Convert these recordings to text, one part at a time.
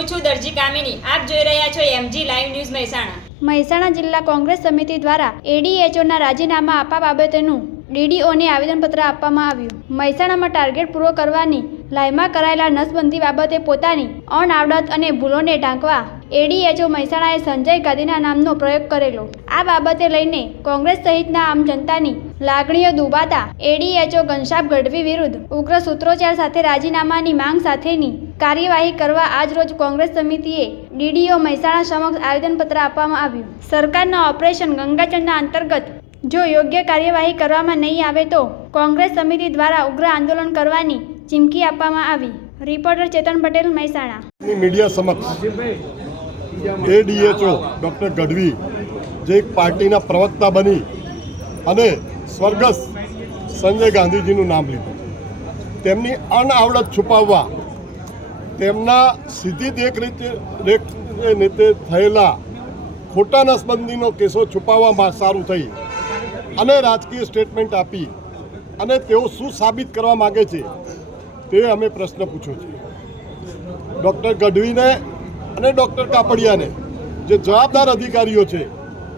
હું છું દરજી કામિની. આપ જોઈ રહ્યા છો MG live news Mehsana. Mehsana જિલ્લા કોંગ્રેસ સમિતિ દ્વારા ADHOના રાજીનામા આપવા બાબતેનું DDOને આવેદનપત્ર આપવામાં આવ્યું. મહેસાણામાં ટાર્ગેટ પૂરો કરવાની લાયમાં કરાયેલા નસબંધી બાબતે પોતાની અણઆવડત અને ભૂલોને ઢાંકવા ADHO મહેસાણાએ સંજય ગાંધીના નામનો પ્રયોગ કરેલો. આ બાબતે લઈને કોંગ્રેસ સહિતના આમ જનતાની લાગણીઓ દુભાતા ADHO ઘનશ્યામ ગઢવી વિરુદ્ધ ઉગ્ર સૂત્રોચ્ચાર સાથે રાજીનામાની માંગ સાથેની કાર્યવાહી કરવા આજરોજ કોંગ્રેસ સમિતિએ DDO મહેસાણા સમક્ષ આવેદનપત્ર આપવામાં આવ્યું. સરકારના ઓપરેશન ગંગાજળના અંતર્ગત જો યોગ્ય કાર્યવાહી કરવામાં નહીં આવે તો કોંગ્રેસ સમિતિ દ્વારા ઉગ્ર આંદોલન કરવાની ચીમકી આપવામાં આવી. રિપોર્ટર ચેતન પટેલ, મહેસાણા. મીડિયા સમક્ષ ADHO ડૉક્ટર ગઢવી જે એક પાર્ટીના પ્રવક્તા બની અને સ્વર્ગસ્થ સંજય ગાંધીજીનું નામ લીધું, તેમની અણઆવડત છુપાવવા, તેમના સીધી દેખરેખ થયેલા ખોટા નસબંધીનો કેસો છુપાવવામાં સારું થઈ અને રાજકીય સ્ટેટમેન્ટ આપી અને તેઓ શું સાબિત કરવા માગે છે તે અમે પ્રશ્ન પૂછ્યો છે. ડૉક્ટર ગઢવીને અને ડૉક્ટર કાપડિયાને જે જવાબદાર અધિકારીઓ છે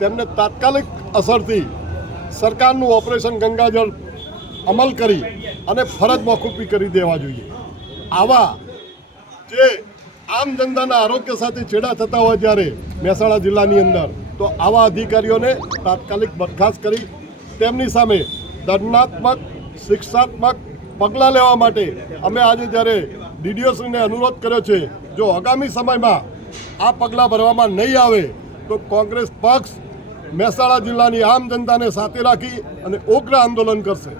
તેમને તાત્કાલિક અસરથી સરકારનું ઓપરેશન ગંગાજળ અમલ કરી અને ફરજ મોકૂફી કરી દેવા જોઈએ. આવા જે આમ જનતાના આરોગ્ય સાથે છેડા થતા હોય જ્યારે મહેસાણા જિલ્લાની અંદર, તો આવા અધિકારીઓને તાત્કાલિક બરખાસ્ત કરી તેમની સામે દંડાત્મક શિક્ષાત્મક પગલાં લેવા માટે અમે આજે જ્યારે DDOશ્રીને અનુરોધ કર્યો છે. જો આગામી સમયમાં આ પગલાં ભરવામાં નહીં આવે તો કોંગ્રેસ પક્ષ મહેસાણા જિલ્લાની આમ જનતાને સાથે રાખી અને ઉગ્ર આંદોલન કરશે.